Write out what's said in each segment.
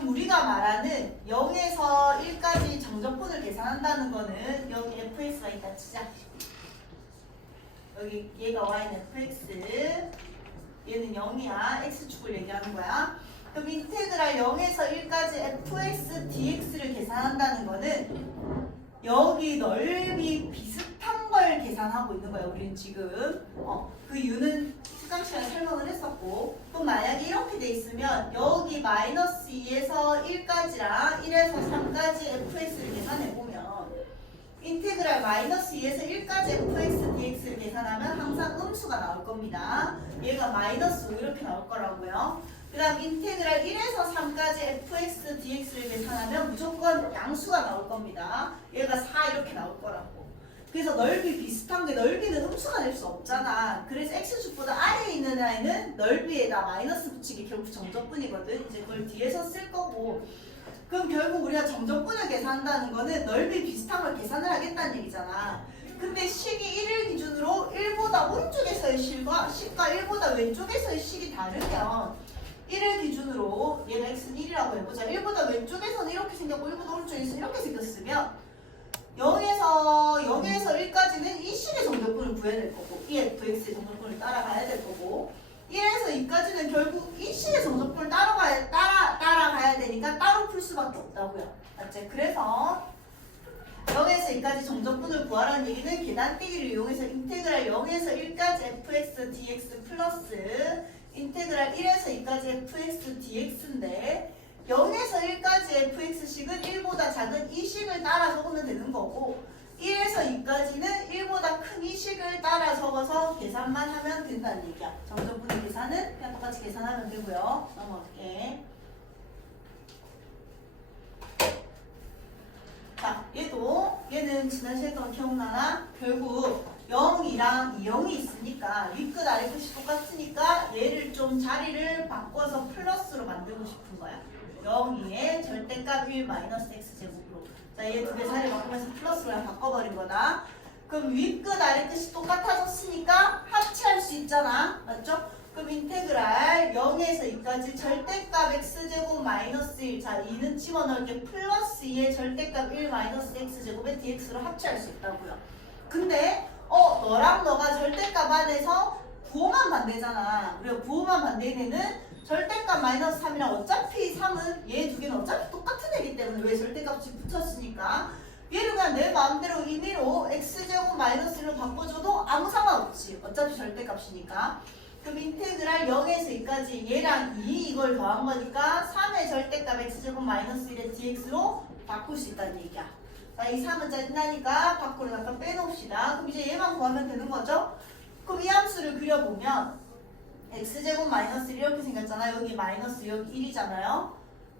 그럼 우리가 말하는 0에서 1까지 정적분을 계산한다는 거는 여기 fx가 있다 치자. 여기 얘가 y는 fx, 얘는 0이야. x축을 얘기하는 거야. 그럼 인테그랄 0에서 1까지 fx dx를 계산한다는 거는 여기 넓이 비슷한 걸 계산하고 있는 거야. 우리는 지금 그 이유는 수강 시간에 설명을 했었고, 또 만약에 이렇게 돼 있으면 여기 마이너스 2에서 1까지랑 1에서 3까지 fx를 계산해 보면 인테그랄 마이너스 2에서 1까지 fx dx를 계산하면 항상 음수가 나올 겁니다. 얘가 마이너스 5 이렇게 나올 거라고요. 그 다음 인테그랄 1에서 3까지 fx dx를 계산하면 무조건 양수가 나올 겁니다. 얘가 4 이렇게 나올 거라고. 그래서 넓이 비슷한 게 넓이는 음수가 될 수 없잖아. 그래서 x축보다 아래에 있는 아이는 넓이에다 마이너스 붙이기 결국 정적분이거든. 이제 그걸 뒤에서 쓸 거고. 그럼 결국 우리가 정적분을 계산한다는 거는 넓이 비슷한 걸 계산을 하겠다는 얘기잖아. 근데 식이 1을 기준으로 1보다 오른쪽에서의 식과 1보다 왼쪽에서의 식이 다르면 1을 기준으로 얘가 x는 1이라고 해보자. 1보다 왼쪽에서는 이렇게 생겼고 1보다 오른쪽에서는 이렇게 생겼으면 0에서 1까지는 이 식의 정적분을 구해야 될 거고 이 fx의 정적분을 따라가야 될 거고 1에서 2까지는 결국 이 식의 정적분을 따라가야 되니까 따로 풀 수밖에 없다고요. 맞지? 그래서 0에서 2까지 정적분을 구하라는 얘기는 계단뛰기를 이용해서 인테그랄 0에서 1까지 fx dx 플러스 인테그랄 1에서 2까지 fx dx인데 0에서 1까지 fx식은 1보다 작은 이 식을 따라 적으면 되는 거고 1에서 2까지는 1보다 큰 이 식을 따라 적어서 계산만 하면 된다는 얘기야. 정적분의 계산은 그냥 똑같이 계산하면 되고요. 넘어갈게. 자, 얘는 지난 시간 동안 기억나나? 결국 0이랑 0이 있으니까 윗끝 아래끝이 똑같으니까 얘를 좀 자리를 바꿔서 플러스로 만들고 싶은 거야. 0, 2의 절대값 1 마이너스 x제곱으로. 자, 얘 두 개 자리 바꾸면서 플러스로 바꿔버린 거다. 그럼 윗끝 아래끝이 똑같아졌으니까 합치할 수 있잖아. 맞죠? 그럼 인테그랄 0에서 2까지 절대값 x제곱 마이너스 1. 자, 2는 집어넣을게. 플러스 2의 절대값 1 마이너스 x제곱에 dx로 합치할 수 있다고요. 근데 너랑 너가 절대값 안에서 부호만 반대잖아. 그리고 부호만 반대인 애는 절대값 마이너스 3이랑 어차피 3은 얘 두 개는 어차피 똑같은 애기 때문에 왜 절대값이 붙였으니까 얘를 그냥 내 마음대로 임의로 x제곱 마이너스 1로 바꿔줘도 아무 상관없지. 어차피 절대값이니까. 그럼 인테그랄 0에서 2까지 얘랑 2 이걸 더한 거니까 3의 절대값 x제곱 마이너스 1의 dx로 바꿀 수 있다는 얘기야. 자, 이 3은 짜증나니까 밖으로 잠깐 빼놓읍시다. 그럼 이제 얘만 구하면 되는 거죠? 그럼 이 함수를 그려보면 x제곱 마이너스 1 이렇게 생겼잖아. 여기 마이너스 여기 1이잖아요.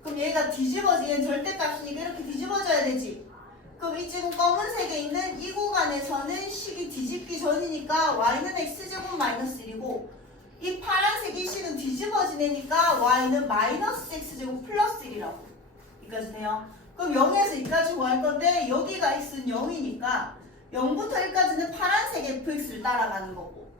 그럼 얘가 뒤집어지는 절대값이니까 이렇게 뒤집어져야 되지. 그럼 이 지금 검은색에 있는 이 구간에서는 식이 뒤집기 전이니까 y는 x제곱 마이너스 1이고 이 파란색 이 식은 뒤집어지니까 y는 마이너스 x제곱 플러스 1이라고. 여기까지 돼요? 그럼 0에서 2까지 구할 건데 여기가 x는 0이니까 0부터 1까지는 파란색 fx를 따라가는 거고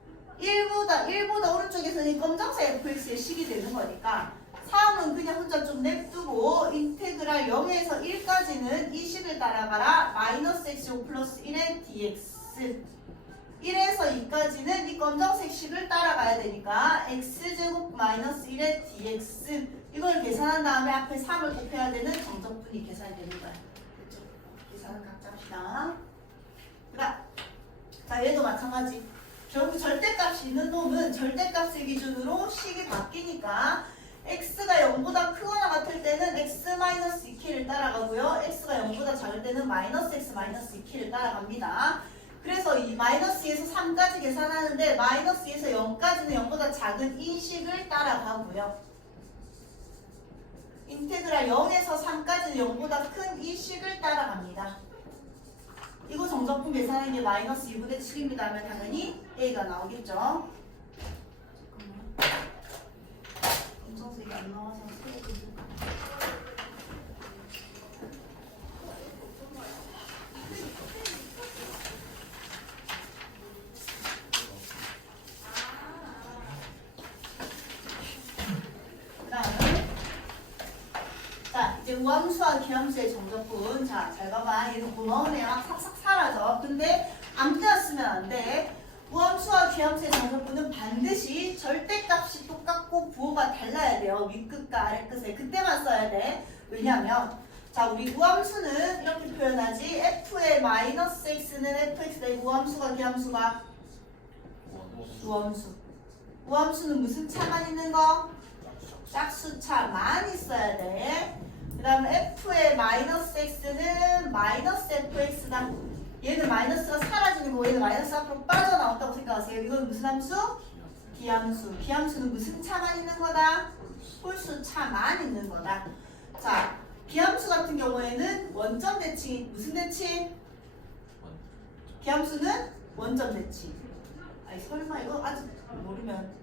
1보다 오른쪽에서는 검정색 fx의 식이 되는 거니까 3은 그냥 혼자 좀 냅두고 인테그랄 0에서 1까지는 이 식을 따라가라. 마이너스 x제곱 플러스 1의 dx 1에서 2까지는 이 검정색 식을 따라가야 되니까 x제곱 마이너스 1의 dx 이걸 계산한 다음에 앞에 3을 곱해야 되는 정적분이 계산이 되는 거야. 그렇죠? 계산은 각자 합시다. 그러니까 자, 얘도 마찬가지. 결국 절대값이 있는 놈은 절대값을 기준으로 식이 바뀌니까 x가 0보다 크거나 같을 때는 x-2k를 따라가고요. x가 0보다 작을 때는 마이너스 x 마이너스 2k를 따라갑니다. 그래서 이 마이너스 2에서 3까지 계산하는데 마이너스 2에서 0까지는 0보다 작은 이 식을 따라가고요. 인테그랄 0에서 3까지는 0보다 큰 이 식을 따라갑니다. 이거 정적분 계산하는 게 마이너스 2분의 7입니다 하면 당연히 A가 나오겠죠. 검정색이 안 나와서 자, 이제 우함수와 기함수의 정적분. 자, 잘 봐봐. 얘는 고마운 애야. 싹싹 사라져. 근데 안 떼었으면 안 돼. 우함수와 기함수의 정적분은 반드시 절대값이 똑같고 부호가 달라야 돼요. 윗끝과 아랫끝에. 그때만 써야 돼. 왜냐하면 자, 우리 우함수는 이렇게 표현하지. f의 마이너스 x는 fx다. 우함수가 기함수가 우함수. 우함수는 무슨 차만 있는 거? 짝수차만 있어야 돼. 그 다음에 f의 마이너스 x는 마이너스 fx다. 얘는 마이너스가 사라지는 거고 얘는 마이너스 앞으로 빠져나온다고 생각하세요. 이건 무슨 함수? 기함수. 기함수는 무슨 차만 있는 거다? 홀수차만 있는 거다. 자, 기함수 같은 경우에는 원점 대칭이 무슨 대칭? 기함수는 원점 대칭. 아니 설마 이거 아직 모르면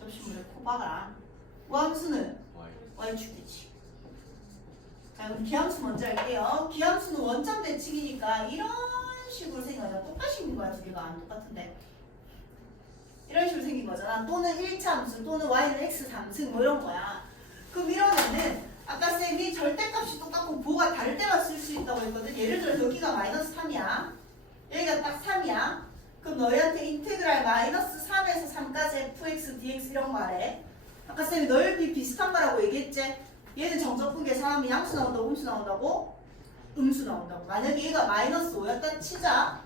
접시물에 코 박아라. 우함수는 y축 대칭. 자, 그럼 기함수 먼저 할게요. 기함수는 원점 대칭이니까 이런 식으로 생겨요. 똑같이 생긴 거야, 두 개가. 안 똑같은데. 이런 식으로 생긴 거잖아. 또는 1차 함수, 또는 y는 x 3승 뭐 이런 거야. 그럼 이런 애는 아까 쌤이 절대값이 똑같고 부호가 다를 때만 쓸 수 있다고 했거든. 예를 들어 여기가 마이너스 3이야. 여기가 딱 3이야. 그럼 너희한테 인테그랄 마이너스 3에서 3까지 fx, dx 이런 거 하래. 아까 쌤이 넓이 비슷한 거라고 얘기했지? 얘는 정적분 계산하면 양수 나온다고 음수 나온다고? 음수 나온다고. 만약에 얘가 마이너스 5였다 치자.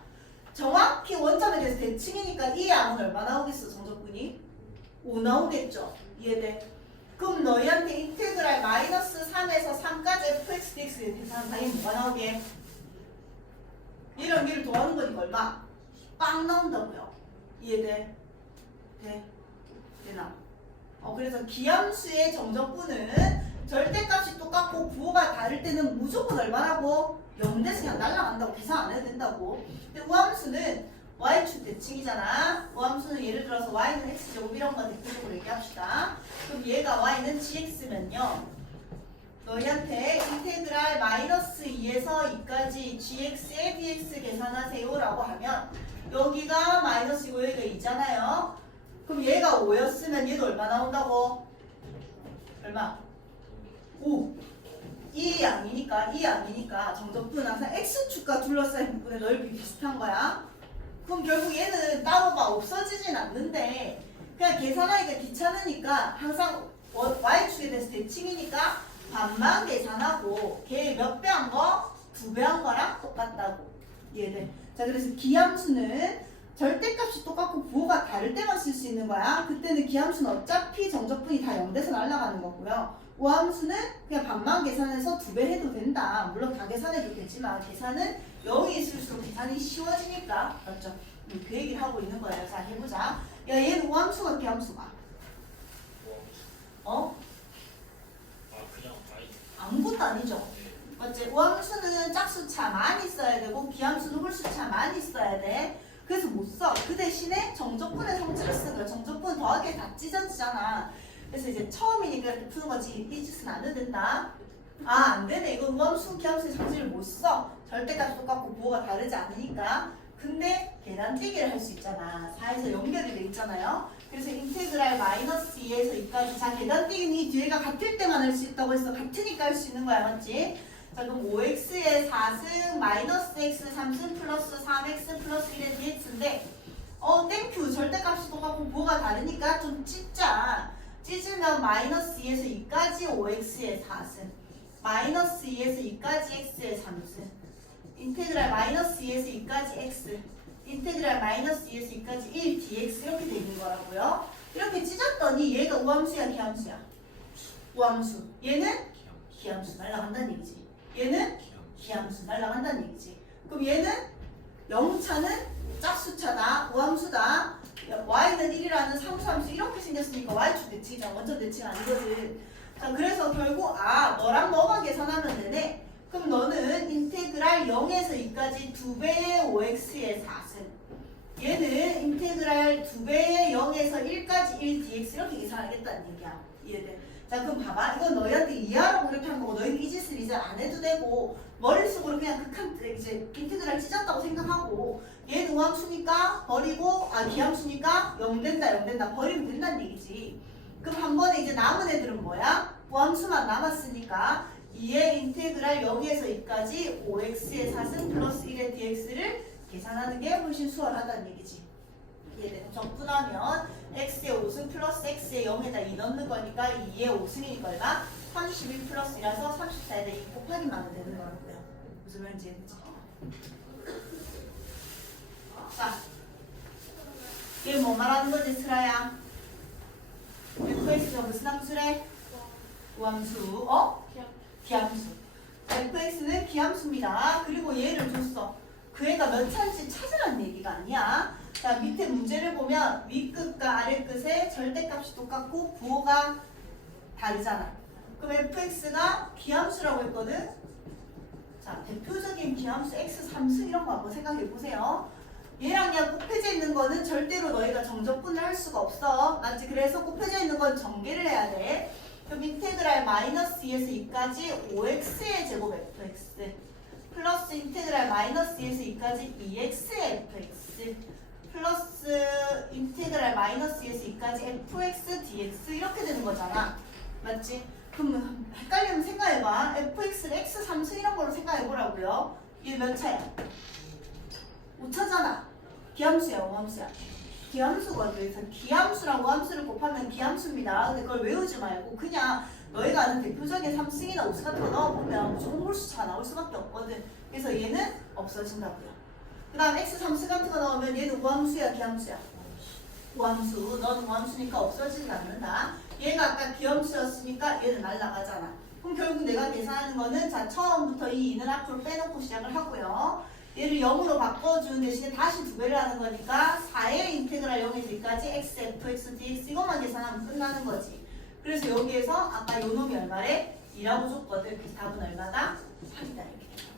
정확히 원점에 대해서 대칭이니까 이 양은 얼마 나오겠어, 정적분이? 5 나오겠죠? 이해돼? 그럼 너희한테 인테그랄 마이너스 3에서 3까지 fx, dx에 계산하면 당연히 뭐가 나오게? 얘랑 얘를 더하는 거니까 얼마? 빵 나온다고요. 이해돼? 돼? 되나? 그래서 기함수의 정적분은 절대값이 똑같고 부호가 다를 때는 무조건 얼마라고? 0대에서 그냥 날아간다고. 계산 안 해도 된다고. 근데 우함수는 y축 대칭이잖아. 우함수는 예를 들어서 y는 x제곱 이런 거 대표적으로 얘기합시다. 그럼 얘가 y는 gx면요. 너희한테 인테그랄 마이너스 2에서 2까지 gx의 dx 계산하세요 라고 하면 여기가 마이너스이고 여기가 2잖아요. 그럼 얘가 5였으면 얘도 얼마 나온다고? 얼마? 5. 이 양이니까 정적분은 항상 x축과 둘러싸인 부분의 넓이 비슷한 거야. 그럼 결국 얘는 따로가 없어지진 않는데 그냥 계산하기가 귀찮으니까 항상 y축에 대해서 대칭이니까 반만 계산하고 걔 몇 배 한 거? 2배 한 거랑 똑같다고. 이해돼? 자, 그래서 기함수는 절대값이 똑같고 부호가 다를 때만 쓸 수 있는 거야. 그때는 기함수는 어차피 정적분이 다 0대에서 날아가는 거고요. 우함수는 그냥 반만 계산해서 2배 해도 된다. 물론 다 계산해도 되지만 계산은 0이 있을수록 계산이 쉬워지니까. 맞죠? 그 얘기를 하고 있는 거예요. 자, 해보자. 야, 얘는 우함수가 기함수가? 그냥 아무것도 아니죠. 맞지? 우함수는 짝수차만 있어야 되고 기함수는 홀수차만 있어야 돼. 그래서 못 써. 그 대신에 정적분의 성질을 쓰는 거야. 정적분 더하기에 다 찢어지잖아. 그래서 이제 처음이니까 이렇게 푸는 거지. 이 짓은 안 해도 된다. 안 되네. 이건 우함수, 기함수의 성질을 못 써. 절대값이 똑같고 부호가 다르지 않으니까. 근데 계산뛰기를 할 수 있잖아. 4에서 연결이 돼 있잖아요. 그래서 인테그랄 마이너스 2에서 2까지. 자, 계산뛰기는 이 뒤에가 같을 때만 할 수 있다고 해서 같으니까 할 수 있는 거야. 맞지? 자, 그럼 5x의 4승 마이너스 x 3승 플러스 3x 플러스 1의 dx인데 땡큐. 절대값이 똑같고 부호가 다르니까 좀 찢자. 찢으면 마이너스 2에서 2까지 5x의 4승 마이너스 2에서 2까지 x의 3승 인테그랄 마이너스 2에서 2까지 x 인테그랄 마이너스 2에서 2까지 1 dx 이렇게 돼 있는 거라고요. 이렇게 찢었더니 얘가 우함수야 기함수야? 우함수. 얘는 기함수. 날아간다는 얘기지. 얘는 기함수. 날아간다는 얘기지. 그럼 얘는 0차는 짝수차다. 우함수다. y는 1이라는 상수함수 이렇게 생겼으니까 y축 대칭이잖아. 원점 대칭 아니거든. 자, 그래서 결국 너랑 너만 계산하면 되네. 그럼 너는 인테그랄 0에서 2까지 2배의 5x의 4승 얘는 인테그랄 2배의 0에서 1까지 1 dx 이렇게 계산하겠다는 얘기야. 이해돼? 자, 그럼 봐봐. 이건 너희한테 이해하라고 이렇게 한 거고 너희는 이 짓을 이제 안 해도 되고 머릿속으로 그냥 극한 이제 인테그랄 찢었다고 생각하고 얘는 우함수니까 버리고 기함수니까 0 된다 버리면 된다는 얘기지. 그럼 한 번에 이제 남은 애들은 뭐야? 구함수만 남았으니까 2의 인테그랄 0에서 2까지 5x의 4승 플러스 1의 dx를 계산하는 게 훨씬 수월하다는 얘기지. 이해돼? 적분하면 x의 5승 플러스 x의 0에다 2 넣는 거니까 2의 5승이니까 얼마? 32 플러스 2라서 34에다 2 곱하기만 하면 되는 거라고요. 무슨 말인지 이해되지? 자, 이게 뭐 말하는 거지, 슬아야? fx가 무슨 함수래? 구함수, 기함수. fx는 기함수입니다. 그리고 얘를 줬어. 그 애가 몇 차인지 찾으라는 얘기가 아니야. 자, 밑에 문제를 보면 윗끝과 아랫끝의 절대값이 똑같고 부호가 다르잖아. 그럼 fx가 기함수라고 했거든. 자, 대표적인 기함수 x 3승 이런 거 한번 생각해 보세요. 얘랑 얘랑 곱해져 있는 거는 절대로 너희가 정적분을 할 수가 없어. 맞지? 그래서 곱해져 있는 건 전개를 해야 돼. 그럼 인테그랄 마이너스 2에서 2까지 5x의 제곱 fx 플러스 인테그랄 마이너스 2에서 2까지 2x의 fx 플러스 인테그랄 마이너스 2에서 2까지 fx dx 이렇게 되는 거잖아. 맞지? 그럼 헷갈리면 생각해봐. fx를 x 3승 이런 걸로 생각해보라고요. 얘 몇 차야? 5차잖아. 기함수야, 우함수야? 기함수거든. 그래서 기함수랑 우함수를 곱하면 기함수입니다. 근데 그걸 외우지 말고 그냥 너희가 아는 대표적인 3승이나 5승 같은 거 넣어보면 무조건 홀수차 나올 수밖에 없거든. 그래서 얘는 없어진다고요. 그 다음 x 3승 같은 거 넣으면 얘는 우함수야, 기함수야? 우함수. 넌 우함수니까 없어지지 않는다. 얘가 아까 기함수였으니까 얘는 날라가잖아. 그럼 결국 내가 계산하는 거는 자 처음부터 이 2는 앞으로 빼놓고 시작을 하고요. 얘를 0으로 바꿔주는 대신에 다시 2배를 하는 거니까 4의 인테그랄 0에서 2까지 x, fx, dx 이것만 계산하면 끝나는 거지. 그래서 여기에서 아까 요 놈이 얼마래? 2라고 줬거든. 그래서 답은 얼마다? 3이다 이렇게 되죠.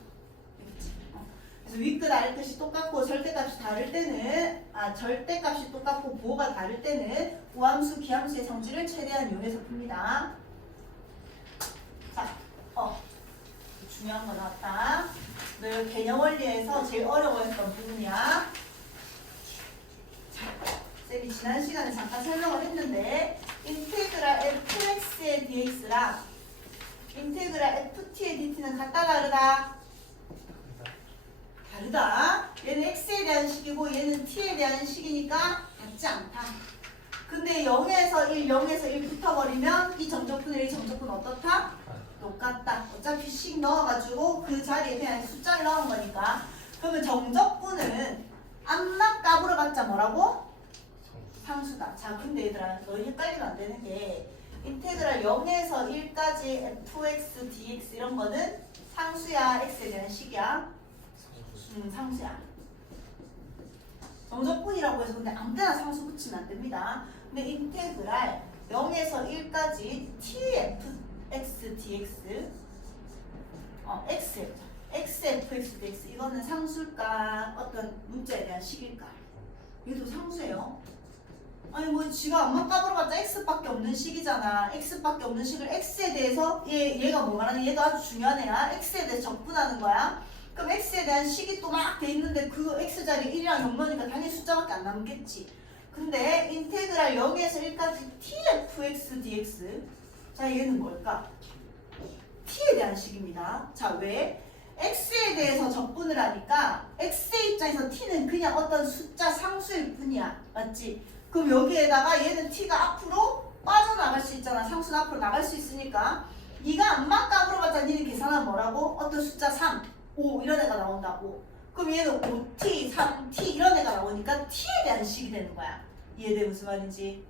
그래서 윗끝 아랫끝이 똑같고 절대값이 다를 때는 절대값이 똑같고 부호가 다를 때는 우함수, 기함수의 성질을 최대한 이용해서 풉니다. 자, 중요한 거 나왔다. 너 개념 원리에서 제일 어려워했던 부분이야. 쌤이 지난 시간에 잠깐 설명을 했는데 인테그랄 fx의 dx랑 인테그랄 ft의 dt는 같다 다르다? 다르다. 얘는 x에 대한 식이고 얘는 t에 대한 식이니까 같지 않다. 근데 0에서 1, 0에서 1 붙어버리면 이 정적분의 이 정적분 어떻다? 똑같다. 어차피 식 넣어가지고 그 자리에 그냥 숫자를 넣은 거니까. 그러면 정적분은 암막 값으로 봤자 뭐라고? 상수다. 자, 근데 얘들아 너희 헷갈리면 안 되는 게 인테그랄 0에서 1까지 fx, dx 이런 거는 상수야, x에 대한 식이야? 상수야. 정적분이라고 해서 근데 아무 때나 상수 붙이면 안 됩니다. 근데 인테그랄 0에서 1까지 tfx dx x fx dx 이거는 상수일까 어떤 문자에 대한 식일까? 얘도 상수예요. 아니 뭐 지가 암막값으로 봤자 x밖에 없는 식이잖아. x밖에 없는 식을 x에 대해서 얘가 뭐 말하는 얘도 아주 중요한 애야. x에 대해서 적분하는 거야. 그럼 x에 대한 식이 또 막 돼 있는데 그 x 자리에 1이랑 0 넣으니까 당연히 숫자밖에 안 남겠지. 근데 인테그랄 0에서 1까지 tfx dx 자 얘는 뭘까? t에 대한 식입니다. 자 왜? x에 대해서 적분을 하니까 x의 입장에서 t는 그냥 어떤 숫자 상수일 뿐이야. 맞지? 그럼 여기에다가 얘는 t가 앞으로 빠져나갈 수 있잖아. 상수는 앞으로 나갈 수 있으니까 네가 암막값으로 봤자 니는 계산하면 뭐라고? 어떤 숫자 3, 5 이런 애가 나온다고. 그럼 얘는 5t, 3t 이런 애가 나오니까 t에 대한 식이 되는 거야. 이해돼 무슨 말인지?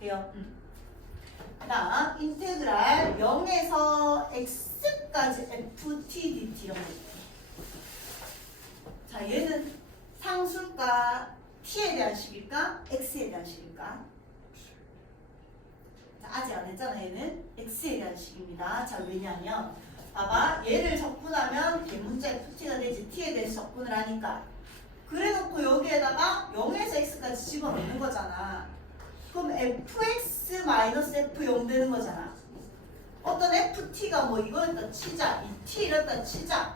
돼요? 그다음 인테그랄 0에서 x까지 ft dt 이런 거 있대. 자 얘는 상수일까? t에 대한 식일까? x에 대한 식일까? 자, 아직 안 했잖아. 얘는 x에 대한 식입니다. 자 왜냐면 봐봐 얘를 적분하면 대문자 ft가 되지. t에 대해서 적분을 하니까 그래놓고 여기에다가 0에서 x까지 집어넣는 거잖아. 그럼 fx 마이너스 f0 되는 거잖아. 어떤 ft가 뭐 이거였다 치자 2t 이랬다 치자.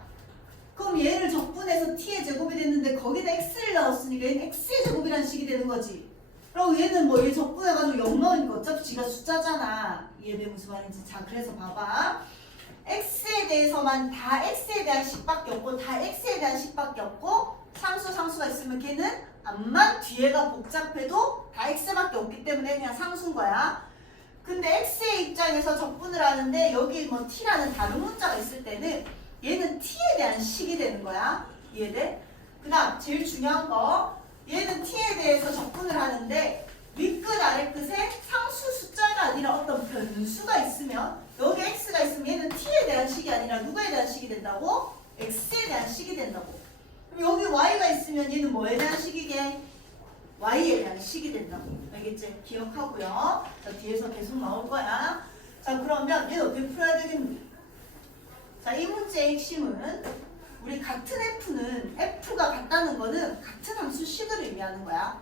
그럼 얘를 적분해서 t의 제곱이 됐는데 거기다 x를 넣었으니까 얘는 x의 제곱이라는 식이 되는 거지. 그리고 얘는 뭐 얘 적분해가지고 0 넣으니까 어차피 목적지가 숫자잖아. 이해돼 무슨 말인지. 자, 그래서 봐봐. x에 대해서만 다 x에 대한 식밖에 없고 다 x에 대한 식밖에 없고 상수가 있으면 걔는 암만 뒤에가 복잡해도 다 x밖에 없기 때문에 그냥 상수인 거야. 근데 x의 입장에서 적분을 하는데 여기 뭐 t라는 다른 문자가 있을 때는 얘는 t에 대한 식이 되는 거야. 이해돼? 그 다음 제일 중요한 거 얘는 t에 대해서 적분을 하는데 윗끝 아래끝에 상수 숫자가 아니라 어떤 변수가 있으면 여기 x가 있으면 얘는 t에 대한 식이 아니라 누구에 대한 식이 된다고? x에 대한 식이 된다고. 그럼 여기 y가 있으면 얘는 뭐에 대한 식이게? y에 대한 식이 된다고. 알겠지? 기억하고요. 자, 뒤에서 계속 나올 거야. 자, 그러면 얘는 어떻게 풀어야 되겠니? 자, 이 문제의 핵심은 우리 같은 f는 f가 같다는 거는 같은 함수식을 의미하는 거야.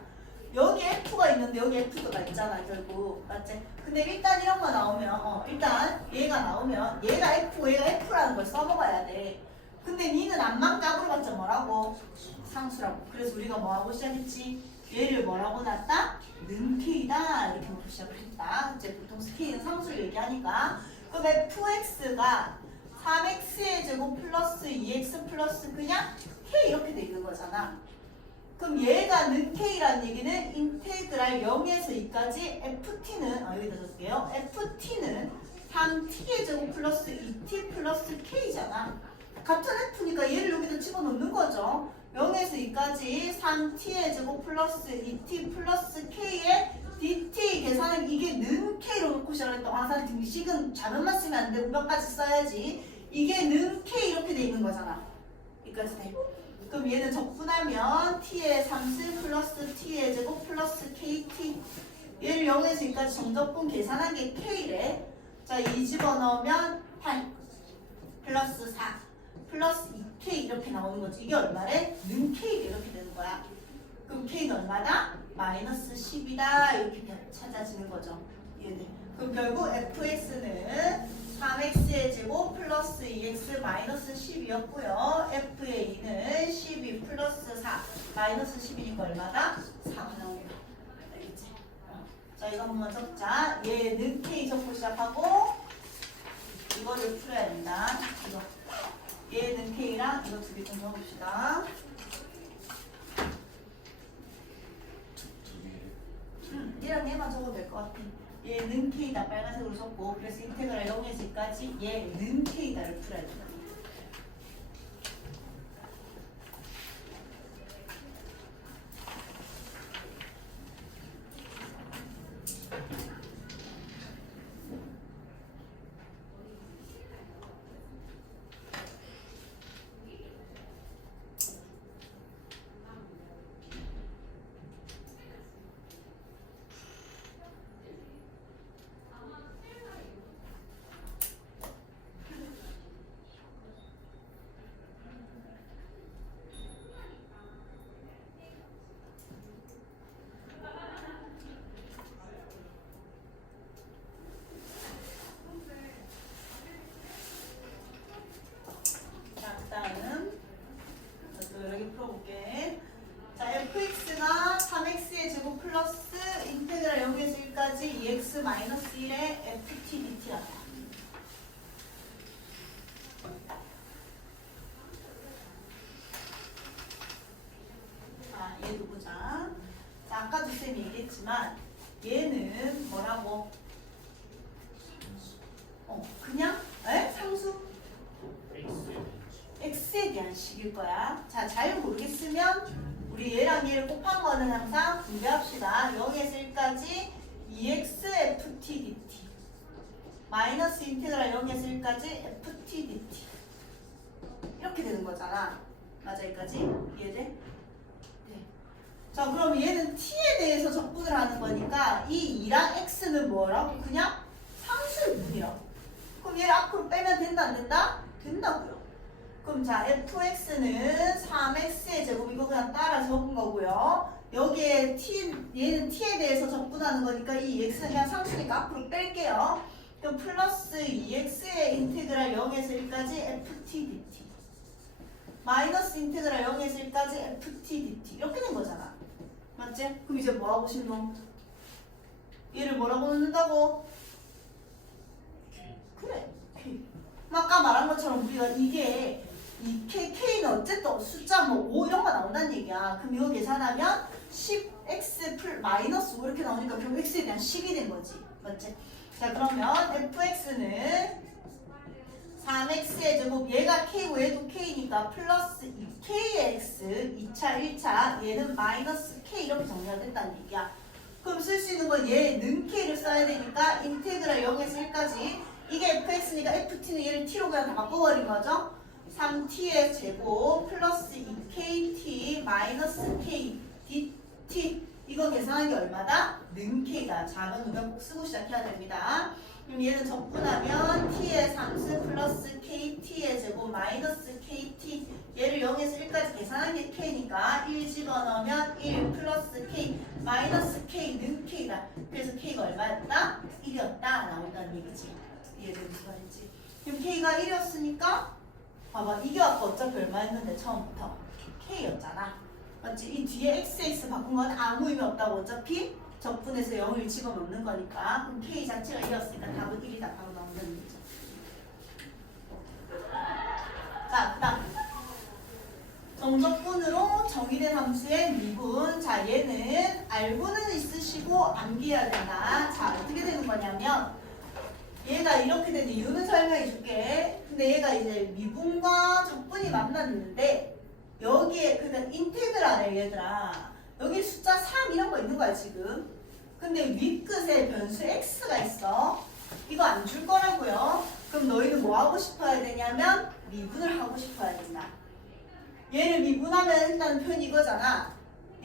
여기 f가 있는데 여기 f가 있잖아 결국. 맞지? 근데 일단 이런 거 나오면 일단 얘가 나오면 얘가 f라는 걸 써먹어야 돼. 근데 니는 암만 까불어봤자 뭐라고? 상수라고. 그래서 우리가 뭐하고 시작했지? 얘를 뭐라고 놨다? 는 k다 이렇게 놓고 시작을 했다. 이제 보통 k는 상수를 얘기하니까. 그럼 fx가 3x의 제곱 플러스 2x 플러스 그냥 k 이렇게 돼 있는 거잖아. 그럼 얘가 는 k라는 얘기는 인테그랄 0에서 2까지 ft는 여기다 적을게요. ft는 3t의 제곱 플러스 2t 플러스 k잖아. 같은 f니까 얘를 여기다 집어넣는 거죠. 0에서 2까지 3t의 제곱 플러스 2t 플러스 k의 dt 계산은 이게 는 k로 놓고 시작을 했다고. 항상 등식은 자면만 쓰면 안 되고 몇까지 써야지. 이게 는 k 이렇게 돼 있는 거잖아. 여기까지 돼. 그럼 얘는 적분하면 t의 3승 플러스 t의 제곱 플러스 kt. 얘를 0에서 2까지 정적분 계산한 게 k래. 자, 2 집어넣으면 8 플러스 4 플러스 2k 이렇게 나오는 거지. 이게 얼마래? 는 k 이렇게 되는 거야. 그럼 k는 얼마다? 마이너스 10이다 이렇게 찾아지는 거죠. 이해돼? 그럼 결국 fx는 3x의 제곱 플러스 2x 마이너스 10이었고요. f의 2는 12 플러스 4 마이너스 10이니까 얼마다? 4가 나옵니다. 알겠지? 자, 이거 한번 적자. 얘는 k 적고 시작하고 이거를 풀어야 된다. 이거. 얘는 k랑 이거 두 개 좀 적읍시다. 얘랑 얘만 적어도 될 것 같아. 얘는 k다 빨간색으로 적고 그래서 인테그랄 0에서 2까지 얘는 k다를 풀어야 된다. 마이너스 1의 ft dt라고. 자, 얘도 보자. 자, 아까도 쌤이 얘기했지만 얘는 뭐라고? 그냥 상수? x에 대한 식일 거야. 자, 잘 모르겠으면 우리 얘랑 얘를 곱한 거는 항상 분배합시다. 0에서 1까지 2x ft dt 마이너스 인테그랄 0에서 1까지 ft dt 이렇게 되는 거잖아. 맞아, 여기까지? 이해돼? 네. 자, 그럼 얘는 t에 대해서 적분을 하는 거니까 이 2랑 x는 뭐라고? 그냥 상수일 뿐이야. 그럼 얘를 앞으로 빼면 된다 안 된다? 된다고요. 그럼 자, fx는 3x의 제곱 이거 그냥 따라 적은 거고요. 여기에 얘는 t에 대해서 적분하는 거니까 이 x는 그냥 상수니까 앞으로 뺄게요. 그럼 플러스 2x의 인테그랄 0에서 1까지 ft dt 마이너스 인테그랄 0에서 1까지 ft dt 이렇게 된 거잖아. 맞지? 그럼 이제 뭐 하고 싶노? 얘를 뭐라고 넣는다고? 그래. K. 아까 말한 것처럼 우리가 이게 이 K는 어쨌든 숫자 뭐 5 이런 거 나온다는 얘기야. 그럼 이거 계산하면 10x 마이너스 5 이렇게 나오니까 결국 x에 대한 식이 된 거지. 맞지? 자 그러면 fx는 3x의 제곱 얘가 k고 얘도 k니까 플러스 2k의 x 2차 1차 얘는 마이너스 k 이렇게 정리가 됐다는 얘기야. 그럼 쓸 수 있는 건 얘 는 k를 써야 되니까 인테그랄 0에서 1까지 이게 fx니까 ft는 얘를 t로 그냥 다 바꿔버린 거죠. 3t의 제곱 플러스 2kt 마이너스 k dt 이거 계산한 게 얼마다? 는 k다. 작은 우변 꼭 쓰고 시작해야 됩니다. 그럼 얘는 적분하면 t의 3수 플러스 kt의 제곱 마이너스 kt 얘를 0에서 1까지 계산한 게 k니까 1 집어넣으면 1 플러스 k 마이너스 k는 k다. 그래서 k가 얼마였다? 1이었다 나온다는 얘기지. 이해되는 말이지. 그럼 k가 1이었으니까 봐봐 이게 아까 어차피 얼마였는데 처음부터 k였잖아. 맞지? 이 뒤에 xx 바꾼 건 아무 의미 없다고 어차피 적분해서 0을 집어넣는 거니까 그럼 k 자체가 1이었으니까 답은 1이다 바로 나온다는 거죠. 자 그 다음 정적분으로 정의된 함수의 미분. 자 얘는 알고는 있으시고 암기해야 된다. 자 어떻게 되는 거냐면 얘가 이렇게 된 이유는 설명해 줄게. 근데 얘가 이제 미분과 적분이 만났는데 여기에 그냥 인테그랄에 얘들아 여기 숫자 3 이런 거 있는 거야 지금. 근데 윗끝에 변수 x가 있어. 이거 안 줄 거라고요. 그럼 너희는 뭐 하고 싶어야 되냐면 미분을 하고 싶어야 된다. 얘를 미분하면 일단 표현이 이거잖아.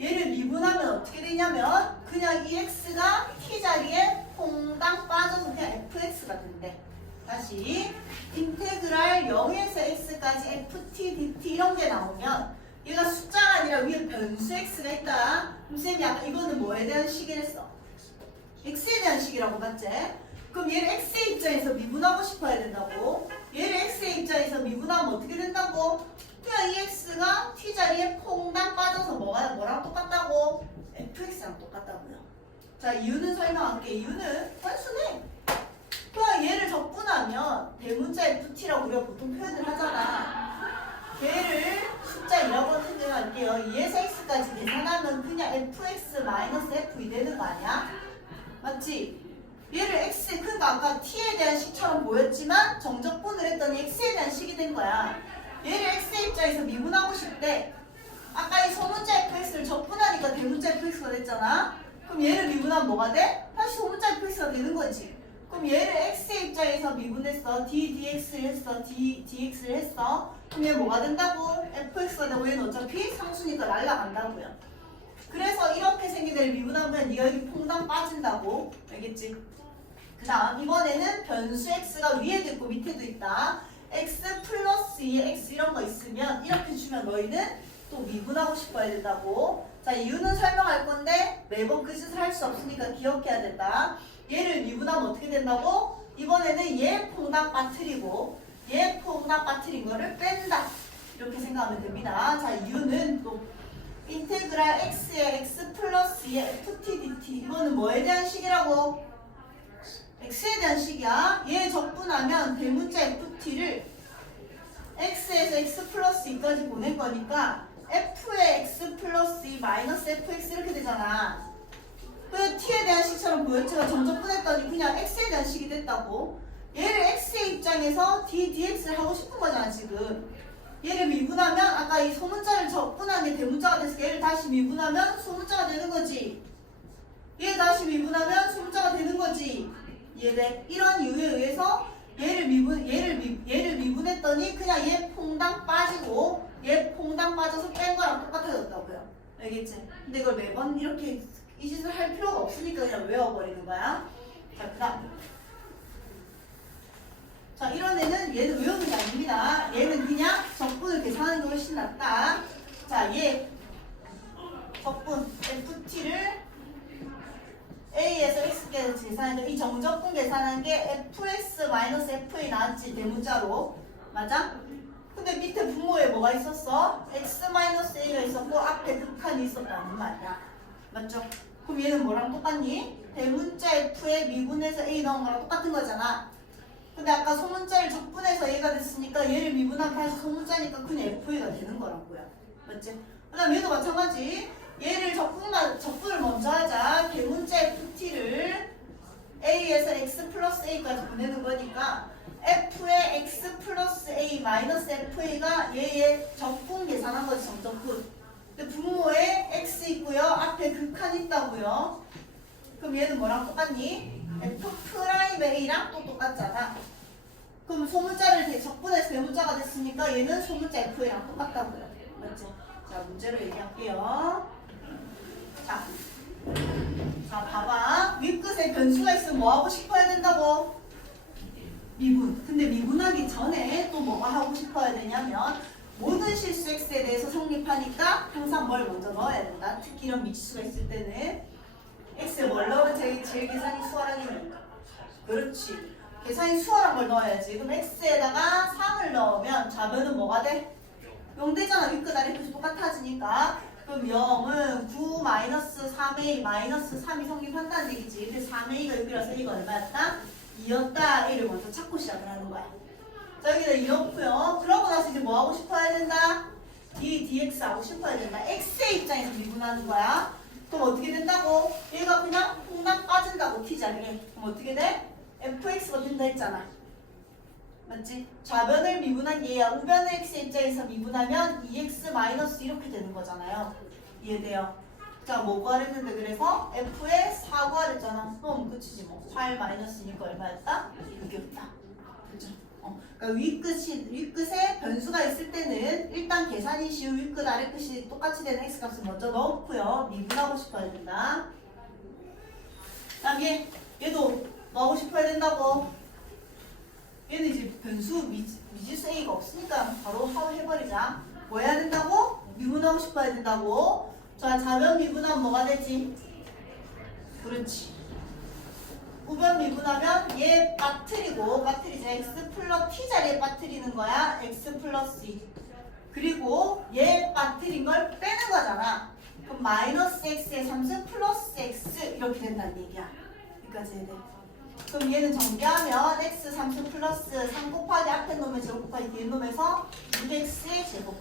얘를 미분하면 어떻게 되냐면 그냥 이 x가 t 자리에 퐁당 빠져서 그냥 fx가 된대. 다시 인테그랄 0에서 x까지 ft, dt 이런 게 나오면 얘가 숫자가 아니라 위에 변수 x가 있다. 그럼 쌤이 아까 이거는 뭐에 대한 식을 했어? x에 대한 식이라고 봤지? 그럼 얘를 x의 입장에서 미분하고 싶어야 된다고. 얘를 x의 입장에서 미분하면 어떻게 된다고? 그냥 이 x가 t 자리에 퐁당 빠져서 뭐랑 똑같다고? fx랑 똑같다고요. 자 이유는 설명할게. 이유는 단순해. 그냥 얘를 적분하면 대문자 ft라고 우리가 보통 표현을 하잖아. 얘를 숫자 2라고 생각할게요. 2에서 x까지 계산하면 그냥 fx 마이너스 f이 되는 거 아니야? 맞지? 얘를 x 그러니까 아까 t에 대한 식처럼 보였지만 정적분을 했더니 x에 대한 식이 된 거야. 얘를 x의 입장에서 미분하고 싶대. 아까 이 소문자 fx를 적분하니까 대문자 fx가 됐잖아. 그럼 얘를 미분하면 뭐가 돼? 다시 소문자 fx가 되는 거지. 그럼 얘를 x의 입장에서 미분했어. ddx를 했어. dx를 했어. 그럼 얘 뭐가 된다고? fx가 되고 얘는 어차피 상수니까 날라간다고요. 그래서 이렇게 생긴 애를 미분하면 네가 여기 퐁당 빠진다고. 알겠지? 그 다음 이번에는 변수 x가 위에도 있고 밑에도 있다. x 플러스 2에 x 이런 거 있으면 이렇게 주면 너희는 또 미분하고 싶어야 된다고. 자 이유는 설명할 건데 매번 그 짓을 할 수 없으니까 기억해야 된다. 얘를 미분하면 어떻게 된다고? 이번에는 얘 퐁당 빠뜨리고 얘 퐁당 빠뜨린 거를 뺀다. 이렇게 생각하면 됩니다. 자 이유는 또 인테그랄 x의 x 플러스 2의 ft dt 이거는 뭐에 대한 식이라고? x에 대한 식이야. 얘 적분하면 대문자 ft를 x에서 x 플러스 2까지 보낼 거니까 f의 x 플러스 2 마이너스 fx 이렇게 되잖아. 그 t에 대한 식처럼 보였지만 정적분했더니 그냥 x에 대한 식이 됐다고. 얘를 x의 입장에서 ddx를 하고 싶은 거잖아 지금. 얘를 미분하면 아까 이 소문자를 적분한 게 대문자가 돼서 얘를 다시 미분하면 소문자가 되는 거지. 얘 다시 미분하면 소문자가 되는 거지. 얘네 이런 이유에 의해서 얘를 미분했더니 그냥 얘 퐁당 빠지고 얘 퐁당 빠져서 뺀 거랑 똑같아졌다고요. 알겠지? 근데 이걸 매번 이렇게 이 짓을 할 필요가 없으니까 그냥 외워버리는 거야. 자, 그 다음. 자, 이런 애는 얘는 외우는 게 아닙니다. 얘는 그냥 적분을 계산하는 게 훨씬 낫다. 자, 얘 적분 ft를 a에서 x께서 계산하니까 이 정적분 계산한 게 fx-fa 나왔지 대문자로. 맞아? 근데 밑에 분모에 뭐가 있었어? x-a가 있었고 앞에 극한이 있었다는 말이야. 맞죠? 그럼 얘는 뭐랑 똑같니? 대문자 F에 미분해서 A 넣은 거랑 똑같은 거잖아. 근데 아까 소문자를 적분해서 A가 됐으니까 얘를 미분하면 다시 소문자니까 그냥 FA가 되는 거라고요. 맞지? 그 다음 얘도 마찬가지. 얘를 적분을 먼저 하자. 대문자 FT를 A에서 X 플러스 A까지 보내는 거니까 F의 X 플러스 A 마이너스 FA가 얘의 적분 계산한 거지, 정적분. 근데 분모에 X 있고요. 앞에 극한 있다고요. 그럼 얘는 뭐랑 똑같니? F 프라임 A랑 또 똑같잖아. 그럼 소문자를 적분해서 대문자가 됐으니까 얘는 소문자 FA랑 똑같다고요. 맞지? 자, 문제로 얘기할게요. 자, 봐봐. 윗끝에 변수가 있으면 뭐 하고 싶어야 된다고? 미분. 근데 미분하기 전에 또 뭐가 하고 싶어야 되냐면 모든 실수 x에 대해서 성립하니까 항상 뭘 먼저 넣어야 된다. 특히 이런 미치수가 있을 때는 x에 뭘 넣으면 제일 계산이 수월하겠네. 그렇지. 계산이 수월한 걸 넣어야지. 그럼 x에다가 3을 넣으면 좌변은 뭐가 돼? 0 되잖아. 윗끝 아래끝이 똑같아지니까. 그럼 0은 9 마이너스 3a 마이너스 3이 성립한다는 얘기지. 그래서 3a가 6이라서 a가 얼마였다? 2였다. a를 먼저 찾고 시작을 하는 거야. 자, 여기다 2 넣고요. 그러고 나서 이제 뭐 하고 싶어야 된다? dx 하고 싶어야 된다. x의 입장에서 미분하는 거야. 그럼 어떻게 된다고? 얘가 그냥 홍당 빠진다고 키 자리에. 그럼 어떻게 돼? fx가 된다 했잖아. 맞지? 좌변을 미분한 얘야. 우변을 x 입장에서 미분하면 2x 마이너스 이렇게 되는 거잖아요. 이해돼요? 자, 뭐 구하랬는데 그래서 f에 4 구하랬잖아. 그럼 끝이지 뭐. 8 마이너스니까 얼마였다? 6이었다. 그죠? 그러니까 윗끝에 변수가 있을 때는 일단 계산이 쉬운 윗끝 아래끝이 똑같이 되는 x값을 먼저 넣고요. 미분하고 싶어야 된다. 그 다음 얘도 뭐 하고 싶어야 된다고? 얘는 이제 변수 미지수 A가 없으니까 바로 해버리자. 뭐 해야 된다고? 미분하고 싶어야 된다고. 자, 좌변 미분하면 뭐가 되지? 그렇지. 우변 미분하면 얘 빠뜨리지. x 플러스 t 자리에 빠뜨리는 거야. x 플러스 2. 그리고 얘 빠뜨린 걸 빼는 거잖아. 그럼 마이너스 x의 3승 플러스 x 이렇게 된다는 얘기야. 여기까지 해야 돼. 그럼 얘는 전개하면 x 3승 플러스 3 곱하기 앞에 놈의 제곱 곱하기 뒤에 놈에서 6x의 제곱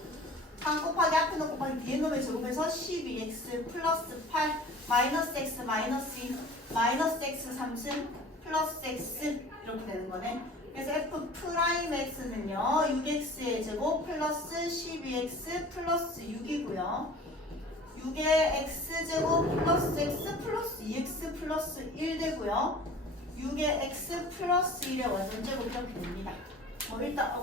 3 곱하기 앞에 놈 곱하기 뒤에 놈의 제곱에서 12x 플러스 8 마이너스 x 마이너스 2 마이너스 x 3승 플러스 x 이렇게 되는 거네. 그래서 f 프라임 x는요 6x의 제곱 플러스 12x 플러스 6이고요 6의 x제곱 플러스 x 플러스 2x 플러스 1 되고요 6의 x 플러스 1의 원전제곱 이렇게 됩니다. 일단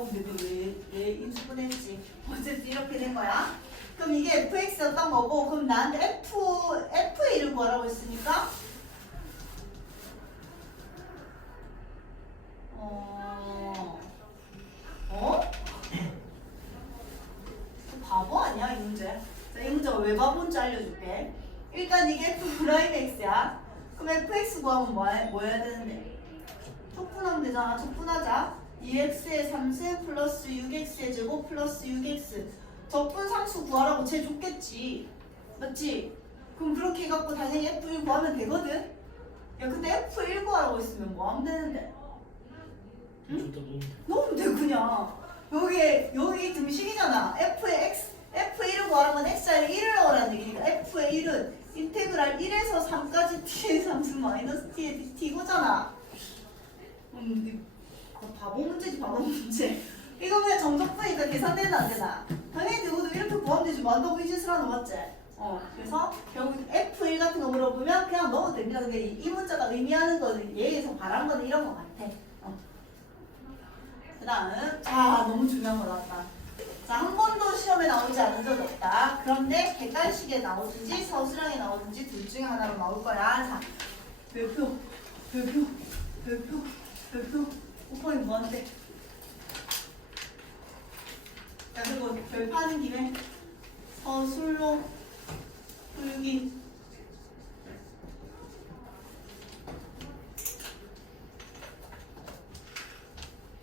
왜 인수분해했지? 어쨌든 이렇게 된 거야. 그럼 이게 fx였던 거고 그럼 나한테 f의 이름 뭐라고 했으니까 바보 아니야 이 문제? 자, 이 문제가 왜 바보인지 알려줄게. 일단 이게 f 프라임 x야. 그럼 fx 구하면 뭐 해야 되는데? 촉분하면 되잖아. 촉분하자. 2x의 3승 플러스 6x의 제곱 플러스 6x 적분 상수 구하라고 쟤 줬겠지. 맞지? 그럼 그렇게 해갖고 당연히 f1 구하면 되거든? 야 근데 f1 구하라고 했으면 뭐 하면 되는데? 응? 넣으면 돼 그냥. 여기 등식이잖아. f1을 구하라면 x자리 1을 넣으라는 얘기니까 f의 1은 인테그랄 1에서 3까지 t의 3승 마이너스 t의 t고잖아. 바보 문제지 바보 문제. 이거 그냥 정적분이니까 계산되나 안 되나? 당연히 되고도 이렇게 구하면 되지. 만다고 이 짓을 하는 거 맞지? 그래서 결국 F1 같은 거 물어보면 그냥 넣어도 됩니다. 근데 이 문자가 의미하는 거는 얘에서 바라는 거는 이런 거 같아. 그 다음 자 너무 중요한 거 나왔다. 자, 한 번도 시험에 나오지 않은 적 없다. 그런데 객관식에 나오든지 서술형에 나오든지 둘 중에 하나로 나올 거야. 자, 별표 곱하기 뭐한테? 자, 그리고 별파는 김에 서술로 풀기.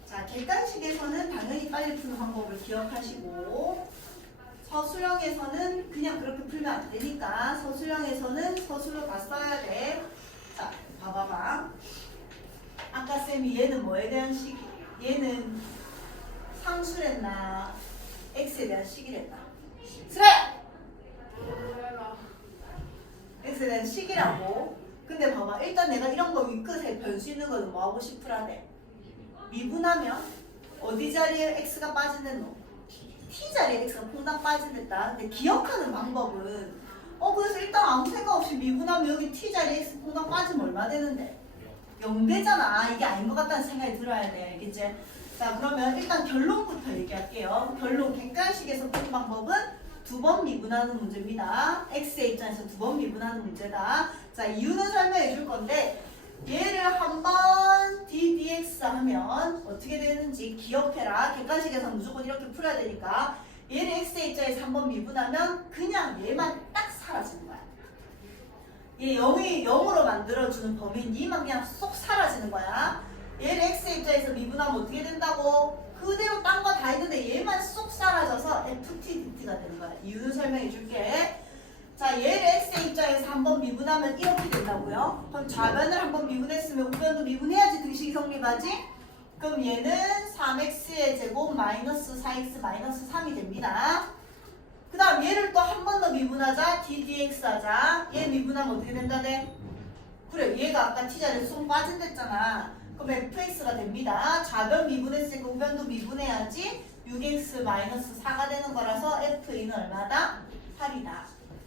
자, 객관식에서는 당연히 빨리 푸는 방법을 기억하시고 서술형에서는 그냥 그렇게 풀면 안 되니까 서술형에서는 서술로 다 써야 돼. 자, 봐봐봐. 아까 쌤이 얘는 뭐에 대한 식이? 얘는 상수랬나? x에 대한 식이랬나? 그래! x에 대한 식이라고. 근데 봐봐. 일단 내가 이런 거 윗끝에 변수 있는 거는 뭐 하고 싶으라네? 미분하면 어디 자리에 x가 빠진댔노? t 자리에 x가 퐁당 빠진댔다. 근데 기억하는 방법은 그래서 일단 아무 생각 없이 미분하면 여기 t 자리에 x 퐁당 빠지면 얼마 되는데? 0 되잖아. 이게 아닌 것 같다는 생각이 들어야 돼. 알겠지? 자, 그러면 일단 결론부터 얘기할게요. 결론 객관식에서 푸는 방법은 2번 미분하는 문제입니다. x의 입장에서 2번 미분하는 문제다. 자, 이유는 설명해 줄 건데 얘를 한번 ddx 하면 어떻게 되는지 기억해라. 객관식에서 무조건 이렇게 풀어야 되니까 얘를 x의 입장에서 한번 미분하면 그냥 얘만 딱 사라지는 거야. 얘 0으로 만들어주는 범위인 이만 그냥 쏙 사라지는 거야. 얘를 x의 입장에서 미분하면 어떻게 된다고? 그대로 딴 거 다 있는데 얘만 쏙 사라져서 ftdt가 되는 거야. 이유는 설명해 줄게. 자, 얘를 x의 입장에서 한번 미분하면 이렇게 된다고요. 그럼 좌변을 한번 미분했으면 우변도 미분해야지 등식이 성립하지? 그럼 얘는 3x의 제곱 마이너스 4x 마이너스 3이 됩니다. 그 다음 얘를 또 한 번 더 미분하자. ddx 하자. 얘 미분하면 어떻게 된다네? 그래, 얘가 아까 t자리에 쏙 빠진댔잖아. 그럼 fx가 됩니다. 좌변 미분했으니까 우변도 미분해야지. 6x 마이너스 4가 되는 거라서 f는 얼마다? 8이다.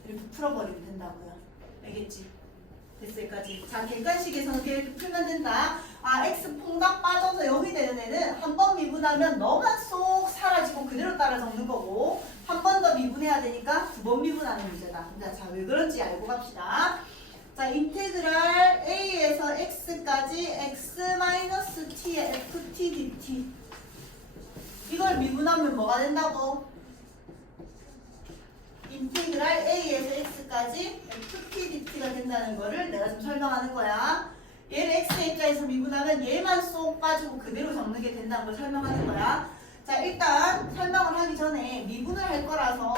이렇게 풀어버리면 된다고요. 알겠지? 됐어, 여기까지. 자, 객관식에서는 이렇게 풀면 된다. 아, x 퐁당 빠져서 0이 되는 애는 한 번 미분하면 너만 쏙 사라지고 그대로 따라 적는 거고 한 번 더 미분해야 되니까 2번 미분하는 문제다. 자, 왜 그런지 알고 갑시다. 자, 인테그랄 a에서 x까지 x-t의 ft dt 이걸 미분하면 뭐가 된다고? 인테그랄 a에서 x까지 ft dt가 된다는 거를 내가 좀 설명하는 거야. 얘를 x의 입장에서 미분하면 얘만 쏙 빠지고 그대로 적는 게 된다는 걸 설명하는 거야. 자, 일단 설명을 하기 전에 미분을 할 거라서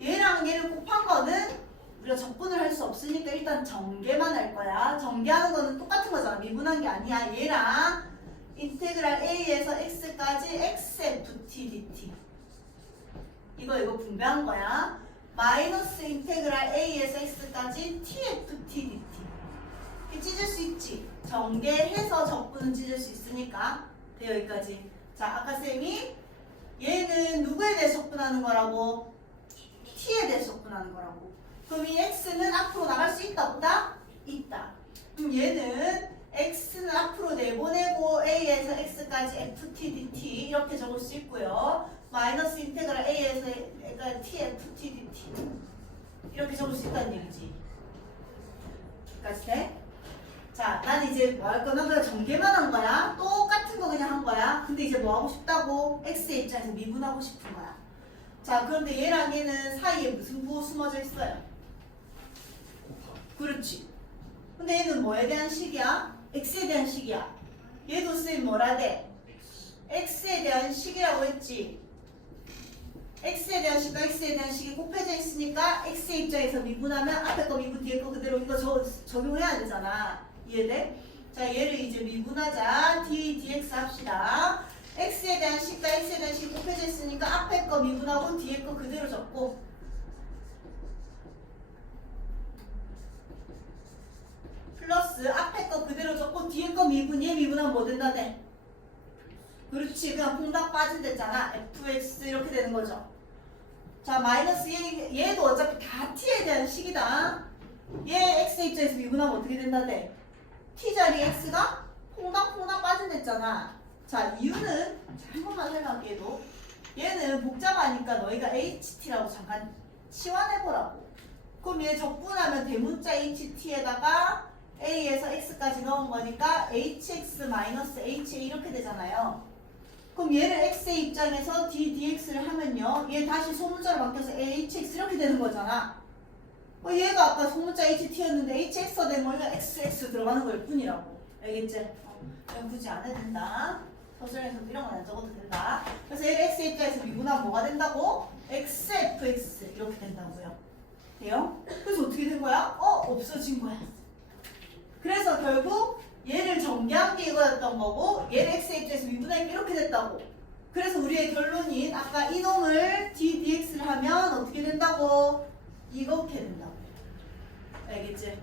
얘랑 얘를 곱한 거는 우리가 적분을 할 수 없으니까 일단 전개만 할 거야. 전개하는 거는 똑같은 거잖아. 미분한 게 아니야. 얘랑 인테그랄 a에서 x까지 xft dt 이거 분배한 거야. 마이너스 인테그랄 a에서 x까지 tft dt 이렇게 찢을 수 있지. 전개해서 적분은 찢을 수 있으니까. 돼, 여기까지. 자, 아까 쌤이 얘는 누구에 대해 적분하는 거라고? t에 대해 적분하는 거라고. 그럼 이 x는 앞으로 나갈 수 있다 없다? 있다. 그럼 얘는 x는 앞으로 내보내고 a에서 x까지 ft dt 이렇게 적을 수 있고요. 마이너스 인테그랄 a에서 t ft dt 이렇게 적을 수 있다는 얘기지. 여기까지 돼? 자, 난 이제 뭐 할 거나 그냥 전개만 한 거야. 똑같은 거 그냥 한 거야. 근데 이제 뭐 하고 싶다고? x의 입장에서 미분하고 싶은 거야. 자, 그런데 얘랑 얘는 사이에 무슨 부호 숨어져 있어요? 그렇지. 근데 얘는 뭐에 대한 식이야? x에 대한 식이야. 얘도 쌤 뭐라 돼? x에 대한 식이라고 했지. x에 대한 식과 x에 대한 식이 곱해져 있으니까 x의 입장에서 미분하면 앞에 거 미분 뒤에 거 그대로 이거 적용해야 되잖아. 이해돼? 자, 얘를 이제 미분하자. dx 합시다. x에 대한 식과 x에 대한 식이 곱해져 있으니까 앞에 거 미분하고 뒤에 거 그대로 적고 플러스 앞에 거 그대로 적고 뒤에 거 미분 얘 미분하면 뭐 된다네? 그렇지. 그냥 퐁당 빠진댔잖아. fx 이렇게 되는 거죠. 자, 마이너스 얘도 어차피 다 t에 대한 식이다. 얘 x의 입장에서 미분하면 어떻게 된다네? t 자리 x가 퐁당 빠진댔잖아. 자, 이유는 한 번만 설명할게도 얘는 복잡하니까 너희가 ht라고 잠깐 치환해보라고. 그럼 얘 적분하면 대문자 ht에다가 a에서 x까지 넣은 거니까 hx-ha 이렇게 되잖아요. 그럼 얘를 x의 입장에서 ddx를 하면요. 얘 다시 소문자로 바뀌어서 hx 이렇게 되는 거잖아. 얘가 아까 소문자 ht였는데 hx가 되면 우리가 xx 들어가는 걸 뿐이라고. 알겠지? 굳이 안 해도 된다. 서술에서도 이런 건 안 적어도 된다. 그래서 얘를 x의 입장에서 미분하면 뭐가 된다고? xfx 이렇게 된다고요. 돼요? 그래서 어떻게 된 거야? 없어진 거야. 그래서 결국 얘를 정리한 게 이거였던 거고 얘를 x의 입장에서 미분하니까 이렇게 됐다고. 그래서 우리의 결론인 아까 이놈을 ddx를 하면 어떻게 된다고? 이렇게 된다고. 알겠지?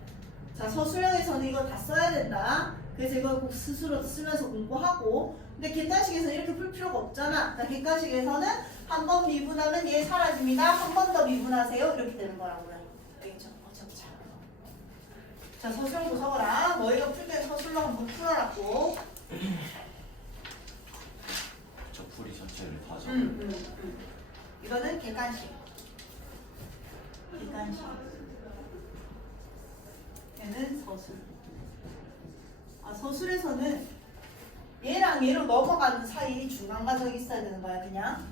자, 서술형에서는 이거 다 써야 된다. 그래서 이걸 꼭 스스로 쓰면서 공부하고. 근데 객관식에서는 이렇게 풀 필요가 없잖아. 자, 객관식에서는 한 번 미분하면 얘 사라집니다. 한 번 더 미분하세요. 이렇게 되는 거라고요. 알겠죠? 적자. 자, 서술형도 적어라. 너희가 풀 때 서술로 한번 풀어라고. 저 풀이 전체를 다 적어. 이거는 객관식. 객관식. 얘는 서술. 아, 서술에서는 얘랑 얘로 넘어가는 사이 중간 과정이 있어야 되는 거야, 그냥.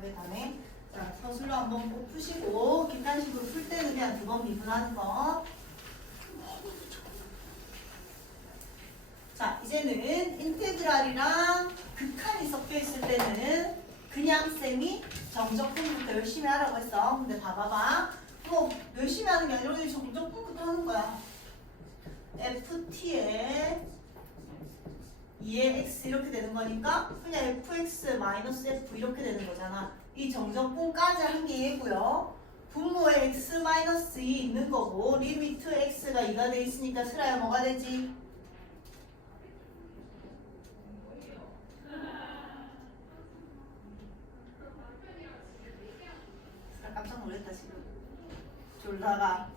그 다음에 자, 서술로 한번 꼭 푸시고 객관식으로 풀 때는 그냥 2번 미분하는 거. 자, 이제는 인테그랄이랑 극한이 섞여 있을 때는 그냥 쌤이 정적분부터 열심히 하라고 했어. 근데 봐봐봐. 뭐 열심히 하는 게 아니라 정적분부터 하는 거야. ft에 2의 x 이렇게 되는 거니까 그냥 fx 마이너스 f 이렇게 되는 거잖아. 이 정적분까지 한 게 얘고요. 분모에 x 마이너스 2 있는 거고 리미트 x가 2가 돼 있으니까 슬아야 뭐가 되지? 깜짝 놀랐다 지금. 졸다가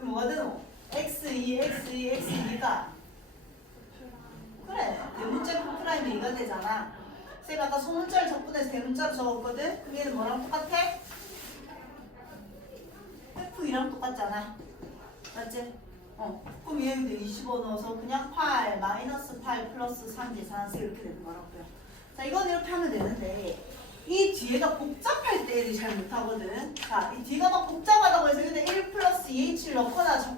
뭐가 되노? x2, x2, x2가 그래, 대문자 F'이 2가 되잖아. 쌤 아까 소문자를 적분해서 대문자로 적었거든? 그럼 얘는 뭐랑 똑같아? F2랑 똑같잖아. 맞지? 그럼 얘는 25 넣어서 그냥 8, 마이너스 8 플러스 3 계산하세요. 이렇게 되는 거라고요. 자, 이건 이렇게 하면 되는데 이 뒤에가 복잡할 때 애들이 잘 못하거든. 자, 이 뒤가 막 복잡하다고 해서 근데 1 플러스 2h를 넣거나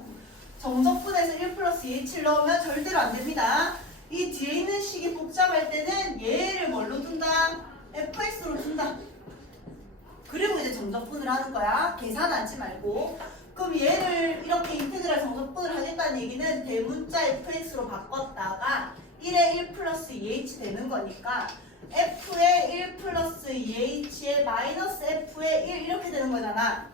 정적분해서 1 플러스 2h를 넣으면 절대로 안 됩니다. 이 뒤에 있는 식이 복잡할 때는 얘를 뭘로 둔다? fx로 둔다. 그리고 이제 정적분을 하는 거야. 계산하지 말고. 그럼 얘를 이렇게 인테그랄 정적분을 하겠다는 얘기는 대문자 fx로 바꿨다가 1에 1 플러스 2h 되는 거니까 f에 1 플러스 2h에 마이너스 f에 1 이렇게 되는 거잖아.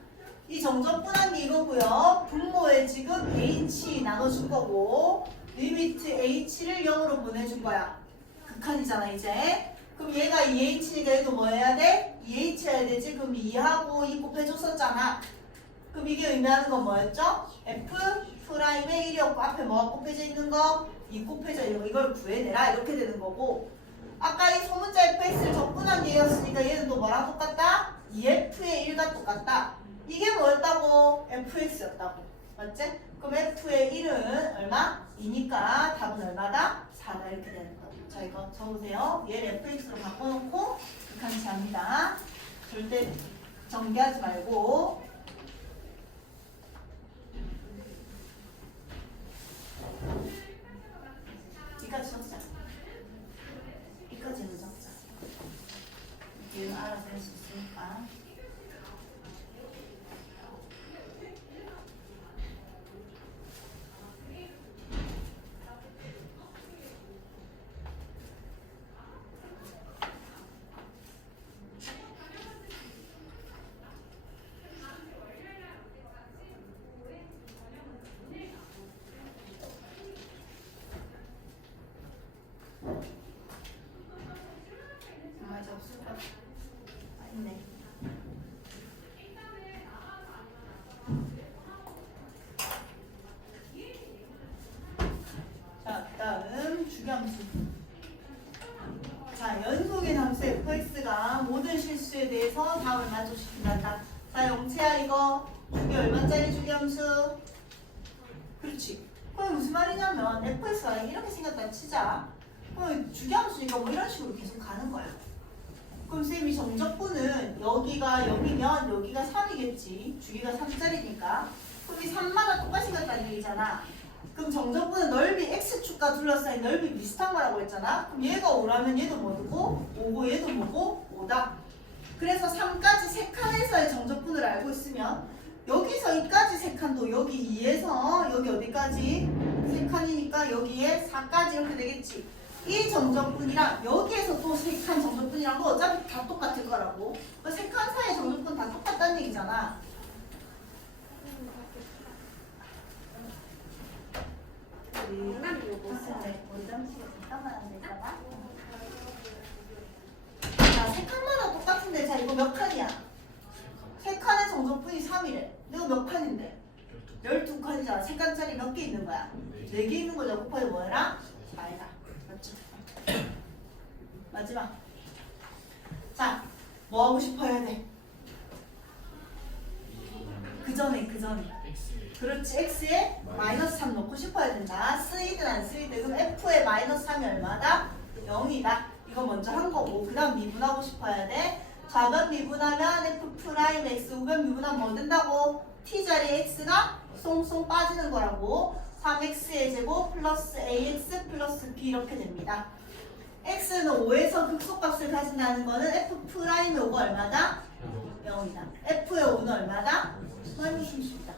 이 정적분한 게 이거고요. 분모에 지금 h 나눠준 거고 리미트 h를 0으로 보내준 거야. 극한이잖아 이제. 그럼 얘가 2h니까 얘도 뭐 해야 돼? 2h 해야 되지. 그럼 2하고 2 곱해줬었잖아. 그럼 이게 의미하는 건 뭐였죠? f 프라임의 1이었고 앞에 뭐가 곱해져 있는 거? 2 곱해져 이걸 구해내라 이렇게 되는 거고 아까 이 소문자 fx를 적분한 얘였으니까 얘는 또 뭐랑 똑같다? 2f의 1과 똑같다. 이게 뭐였다고? fx였다고. 맞지? 그럼 f의 1은 얼마? 2니까 답은 얼마다? 4다 이렇게 되는 거예요. 자 이거 적으세요. 얘를 fx로 바꿔놓고 극한치 합니다. 절대 전개하지 말고 이까지 적자. 이까지는 적자. 얘는 알아서 할 수 있으니까. 정말 없을 것 같아. 있네. 자, 그다음 주경수. 자, 연속의 함수 fx가 모든 실수에 대해서 답을 만족시킨다. 자, 영채야 이거 주기 얼마짜리 주기함수? 그렇지. 그럼 무슨 말이냐면 fx가 이렇게 생겼다 치자. 그럼 주기함수니까 뭐 이런 식으로 계속 가는 거야. 그럼 쌤이 정적분은 여기가 0이면 여기가 3이겠지. 주기가 3짜리니까. 그럼 이 3마다 똑같이 생겼다는 얘기잖아. 그럼 정적분은 넓이 x축과 둘러싸인 넓이 비슷한 거라고 했잖아. 그럼 얘가 5라면 얘도 뭐고 5고 얘도 뭐고 5다. 그래서 3까지 세 칸에서의 정적분을 알고 있으면 여기서 이까지 세 칸도 여기 2에서 여기 어디까지 세 칸이니까 여기에 4까지 이렇게 되겠지. 이 정적분이랑 여기에서 또 세 칸 정적분이랑 거 어차피 다 똑같을 거라고. 세 칸 사이의 정적분 다 똑같다는 얘기잖아. 잠깐만 안 되잖아. 자, 세 칸마다 똑같은데 자 이거 몇 칸이야? 세 칸의 정적분이 3이래. 이거 몇 칸인데? 12칸이잖아. 세 칸짜리 몇 개 있는 거야? 4개 있는 거죠. 곱하기 뭐해라? 4이다. 맞죠? 마지막. 자, 뭐 하고 싶어 해야 돼? 그 전에. 그렇지. x에 마이너스 3 넣고 싶어야 된다. 쓰이든 안 쓰이든. 그럼 f의 마이너스 3이 얼마다? 0이다. 이거 먼저 한 거고. 그 다음 미분하고 싶어야 돼. 좌변 미분하면 f 프라임 x, 우변 미분하면 뭐 된다고? t 자리에 x가 쏭쏭 빠지는 거라고. 3x의 제곱 플러스 ax 플러스 b 이렇게 됩니다. x는 5에서 극소값을 가진다는 거는 f 프라임의 5가 얼마다? 0이다. f의 5는 얼마다? 마이너스 30이다.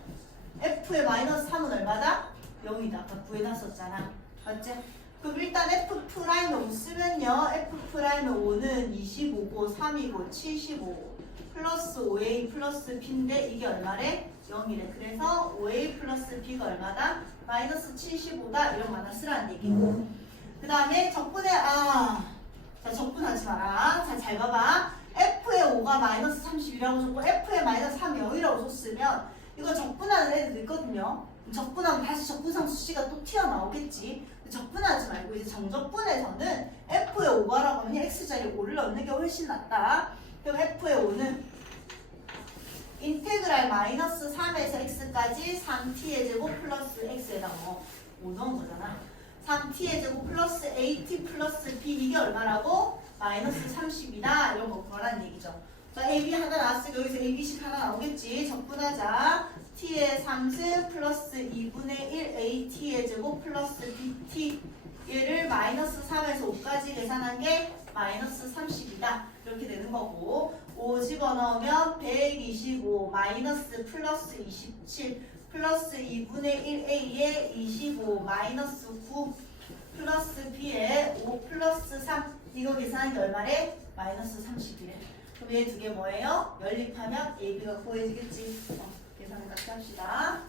f의 마이너스 3은 얼마다? 0이다. 아까 구해놨었잖아. 맞지? 그럼 일단 f 프라임의 5 쓰면요. f 프라임의 5는 25고 3이고 75 플러스 5a 플러스 b인데 이게 얼마래? 0이래. 그래서 5a 플러스 b가 얼마다? 마이너스 75다. 이런 거 하나 쓰라는 얘기고. 그 다음에 적분의 자 적분하지 마라. 자, 잘 봐봐. f의 5가 마이너스 30이라고 줬고 f의 마이너스 3이 0이라고 줬으면 이거 적분하는 애들 있거든요. 적분하면 다시 적분상수 C가 또 튀어나오겠지. 적분하지 말고 이제 정적분에서는 f의 5가라고 하면 x자리에 5를 넣는 게 훨씬 낫다. 그럼 f의 5는 인테그랄 마이너스 3에서 x까지 3t의 제곱 플러스 x에다 5 넣은 거잖아. 3t의 제곱 플러스 at 플러스 b 이게 얼마라고? 마이너스 30이다. 이런 거 구하라는 얘기죠. 자, AB 하나 나왔으니까 여기서 AB씩 하나 나오겠지. 적분하자. t의 3승 플러스 2분의 1 at의 제곱 플러스 bt 얘를 마이너스 3에서 5까지 계산한 게 마이너스 30이다. 이렇게 되는 거고 5 집어넣으면 125 마이너스 플러스 27 플러스 2분의 1a에 25 마이너스 9 플러스 b에 5 플러스 3 이거 계산한 게 얼마래? 마이너스 30이래. 그럼 얘 두 개 뭐예요? 연립하면 AB가 구해지겠지. 계산을 같이 합시다.